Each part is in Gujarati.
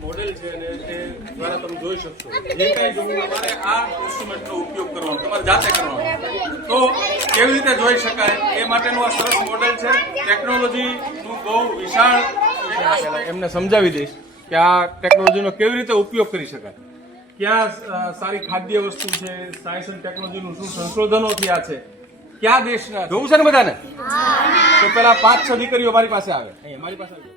મોડેલ છે અને તે દ્વારા તમે જોઈ શકશો જે કઈ જોવું તમારે આ ઇન્સ્ટ્રુમેન્ટનો ઉપયોગ કરવાનો તમારે જાતે કરવાનો તો કેવી રીતે જોઈ શકાય એ માટેનું આ સરસ મોડેલ છે ટેકનોલોજીનું બહુ વિશાળ એમને સમજાવી દઈશ કે આ ટેકનોલોજીનો કેવી રીતે ઉપયોગ કરી શકાય ક્યાં સારી ખાદ્ય વસ્તુ છે સાયન્સ અને ટેકનોલોજીનું શું સંશોધનો થયા છે ક્યાં દેશના જોવું છે ને બધાને તો પેલા 5-6 દીકરીઓ મારી પાસે આવે અહીંયા મારી પાસે આવે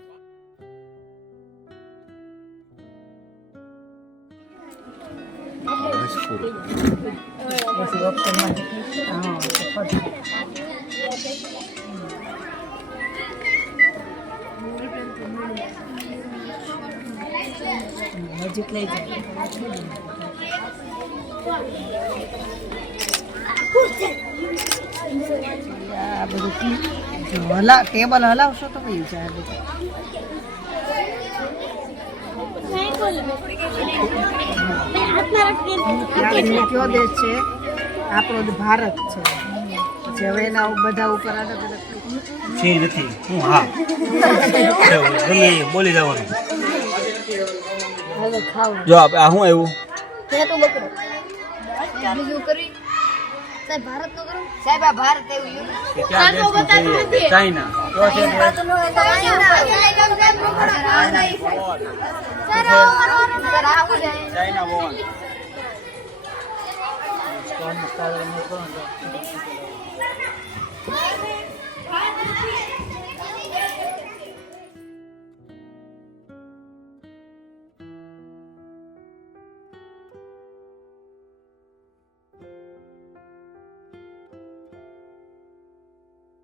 નજીક લઈ જાય આ બધું ટેબલ હલાવશો તો કયું છે આ બધું કયો દેશ છે આપણો ભારત છે પછી હવે એના બધા ઉપર અલગ અલગ છે નથી હું હા ગમે બોલી જવાનું હવે ખાવ જો આ શું આવ્યું બીજું કરી સાહેબ ભારત તો કરો સાહેબ આ ભારત એવું ચાઇના ચાઇના વોન